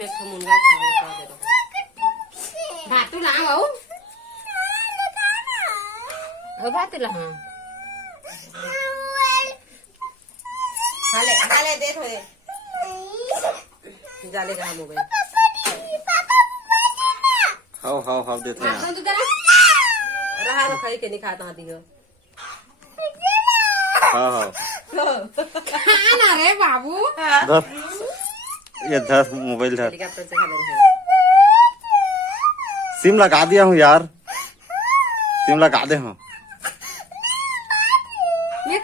मैं खमुनगा खाऊंगा दे दो भात ला बाऊ हो भात ला हां हाले दे थोड़े जाले का मोबाइल हाउ देते हैं हां तू तेरा रहा रो खाई के नहीं खाता हां दियो हाँ ना रे बाबू धर ये धर मोबाइल धर हेलीकॉप्टर से खा रहे सिम लगा दिया हूँ यार सिम लगा दे हूँ ने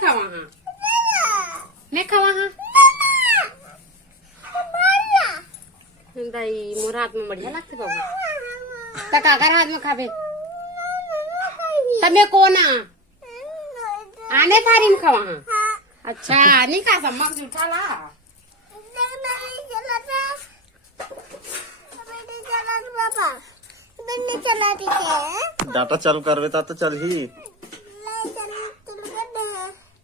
खावा हां दाई मोर हाथ में बढ़िया लगते बाबू तकाकर हाथ में खाबे तमे कोना आने थारी में खावा हां अच्छा नहीं का सम्मक उठा ला डाटा चालू कर बेटा तो चल ही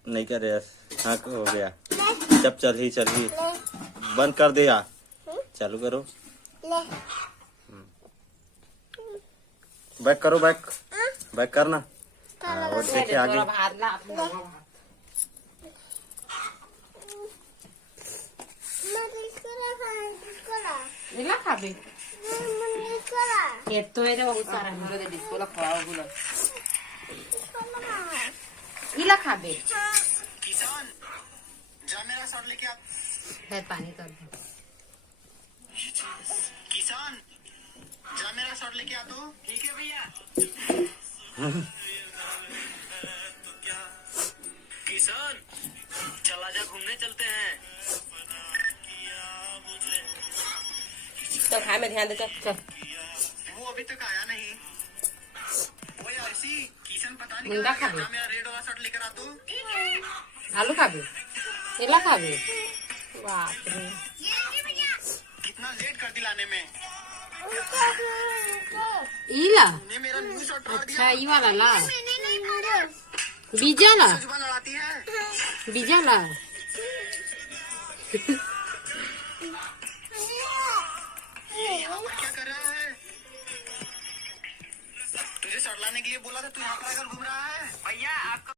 नहीं करे हाँ हो गया जब चल ही बंद कर दिया चालू करो बैक करो बैक करना और देखिए आगे खाबे तो है वो सारा मुझे दे डिस्को ला खाओ बोला इला खाबे किसान जा मेरा शॉट लेके आ है पानी तो किसान जा मेरा शॉट लेके आ तू ठीक है भैया किसान चला जा घूमने चलते हैं तो खाए में ध्यान दे चल वो अभी तक आया नहीं वो ऐसी किसान पता नहीं मुंगा खा जा मेरा रेड वाला शॉट लेकर आ तू आलू खाबे इला खाबे बाप रे कितना लेट कर दिलाने में इला तूने मेरा न्यू शॉट मार अच्छा ई वाला ला बीजा ला दिया लड़ाती है बीजा ला यहाँ पर क्या कर रहा है तुझे शॉट लाने के लिए बोला था तू यहाँ पर आकर घूम रहा है भैया आपका